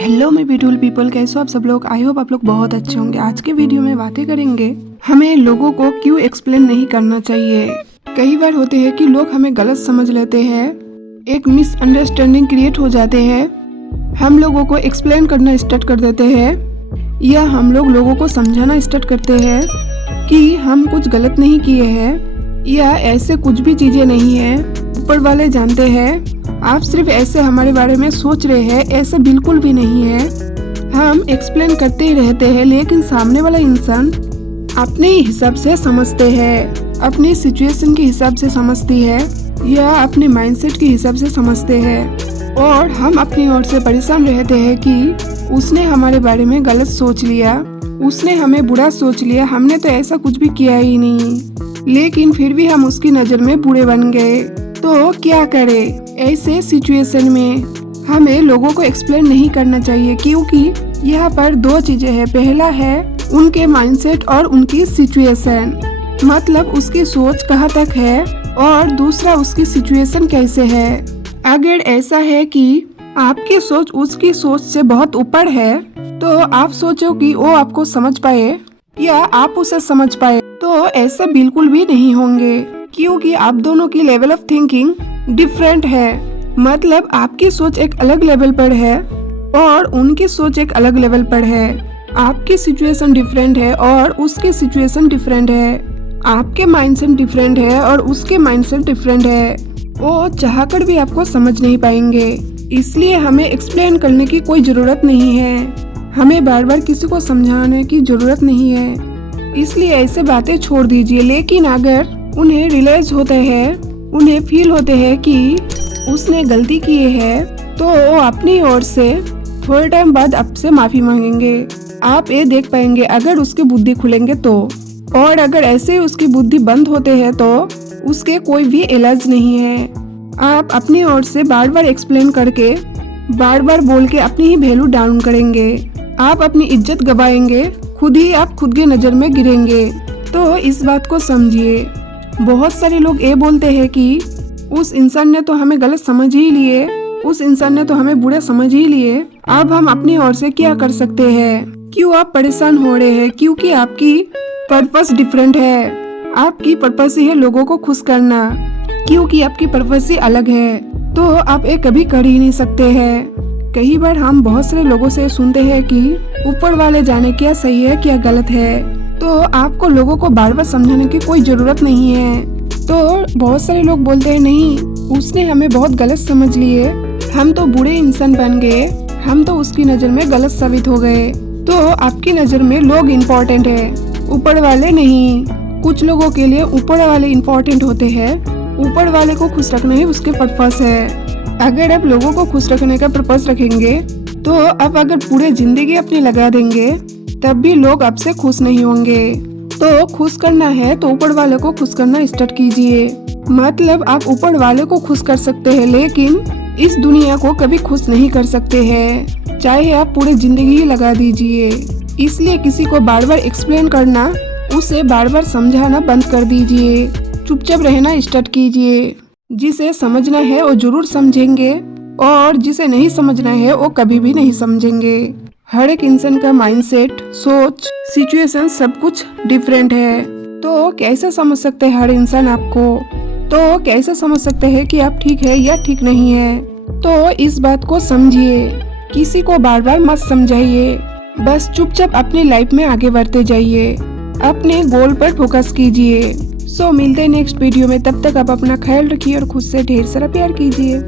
Hello मैं beautiful people, कैसे हो आप सब लोग। आई होप आप लोग बहुत अच्छे होंगे। आज के वीडियो में बातें करेंगे हमें लोगों को क्यों एक्सप्लेन नहीं करना चाहिए। कई बार होते हैं कि लोग हमें गलत समझ लेते हैं, एक मिसअंडरस्टैंडिंग क्रिएट हो जाते हैं। हम लोगों को एक्सप्लेन करना स्टार्ट कर देते हैं या हम लोगों को समझाना स्टार्ट करते हैं कि हम कुछ गलत नहीं किए हैं या ऐसे कुछ भी चीजें नहीं है। ऊपर वाले जानते हैं, आप सिर्फ ऐसे हमारे बारे में सोच रहे हैं, ऐसे बिल्कुल भी नहीं है। हम एक्सप्लेन करते ही रहते हैं, लेकिन सामने वाला इंसान अपने हिसाब से समझते हैं, अपनी सिचुएशन के हिसाब से समझती है या अपने माइंडसेट के हिसाब से समझते हैं। और हम अपनी ओर से परेशान रहते हैं कि उसने हमारे बारे में गलत सोच लिया, उसने हमें बुरा सोच लिया, हमने तो ऐसा कुछ भी किया ही नहीं। लेकिन फिर भी हम उसकी नज़र में बुरे बन गए। तो क्या करें ऐसे सिचुएशन में। हमें लोगों को एक्सप्लेन नहीं करना चाहिए, क्योंकि यहाँ पर दो चीजें हैं। पहला है उनके माइंडसेट और उनकी सिचुएशन, मतलब उसकी सोच कहाँ तक है, और दूसरा उसकी सिचुएशन कैसे है। अगर ऐसा है कि आपकी सोच उसकी सोच से बहुत ऊपर है, तो आप सोचो कि वो आपको समझ पाए या आप उसे समझ पाए, तो ऐसा बिल्कुल भी नहीं होंगे, क्योंकि आप दोनों की लेवल ऑफ थिंकिंग डिफरेंट है। मतलब आपकी सोच एक अलग लेवल पर है और उनकी सोच एक अलग लेवल पर है। आपकी सिचुएशन डिफरेंट है और उसकी सिचुएशन डिफरेंट है। आपके माइंडसेट डिफरेंट है और उसके माइंडसेट डिफरेंट है। वो चाहकर भी आपको समझ नहीं पाएंगे। इसलिए हमें एक्सप्लेन करने की कोई जरूरत नहीं है, हमें बार बार किसी को समझाने की जरूरत नहीं है। इसलिए ऐसे बातें छोड़ दीजिए। लेकिन अगर उन्हें रियलाइज होता है, उन्हें फील होते हैं कि उसने गलती की है, तो वो अपनी ओर से थोड़े टाइम बाद आपसे माफी मांगेंगे। आप ये देख पाएंगे अगर उसकी बुद्धि खुलेंगे तो। और अगर ऐसे उसकी बुद्धि बंद होते हैं तो उसके कोई भी इलाज नहीं है। आप अपनी ओर से बार बार एक्सप्लेन करके, बार बार बोल के अपनी ही वैल्यू डाउन करेंगे। आप अपनी इज्जत गवाएंगे, खुद ही आप खुद की नजर में गिरेंगे। तो इस बात को समझिए। बहुत सारे लोग ये बोलते हैं कि उस इंसान ने तो हमें गलत समझ ही लिए, उस इंसान ने तो हमें बुरा समझ ही लिए, अब हम अपनी ओर से क्या कर सकते हैं। क्यों आप परेशान हो रहे हैं? क्योंकि आपकी पर्पस डिफरेंट है। आपकी पर्पस ही है लोगों को खुश करना, क्योंकि आपकी पर्पस ही अलग है। तो आप ये कभी कर ही नहीं सकते हैं। कई बार हम बहुत सारे लोगों से सुनते हैं कि ऊपर वाले जाने क्या सही है क्या गलत है। तो आपको लोगों को बार बार समझाने की कोई जरूरत नहीं है। तो बहुत सारे लोग बोलते हैं नहीं, उसने हमें बहुत गलत समझ लिए, हम तो बुरे इंसान बन गए, हम तो उसकी नजर में गलत साबित हो गए। तो आपकी नजर में लोग इम्पोर्टेंट है, ऊपर वाले नहीं। कुछ लोगों के लिए ऊपर वाले इम्पोर्टेंट होते हैं। ऊपर वाले को खुश रखना ही उसके पर्पस है। अगर आप लोगों को खुश रखने का पर्पस रखेंगे, तो आप अगर पूरे जिंदगी अपनी लगा देंगे, तब भी लोग आपसे खुश नहीं होंगे। तो खुश करना है तो ऊपर वाले को खुश करना स्टार्ट कीजिए। मतलब आप ऊपर वाले को खुश कर सकते हैं, लेकिन इस दुनिया को कभी खुश नहीं कर सकते हैं, चाहे आप पूरी जिंदगी ही लगा दीजिए। इसलिए किसी को बार बार एक्सप्लेन करना, उसे बार बार समझाना बंद कर दीजिए। चुपचाप रहना स्टार्ट कीजिए। जिसे समझना है वो जरूर समझेंगे, और जिसे नहीं समझना है वो कभी भी नहीं समझेंगे। हर एक इंसान का माइंडसेट, सोच, सिचुएशन सब कुछ डिफरेंट है। तो कैसे समझ सकते हैं हर इंसान आपको? तो कैसे समझ सकते हैं कि आप ठीक है या ठीक नहीं है? तो इस बात को समझिए। किसी को बार बार मत समझाइए, बस चुपचाप अपनी लाइफ में आगे बढ़ते जाइए। अपने गोल पर फोकस कीजिए। मिलते हैं नेक्स्ट वीडियो में। तब तक आप अपना ख्याल रखिए और खुद से ढेर सारा प्यार कीजिए।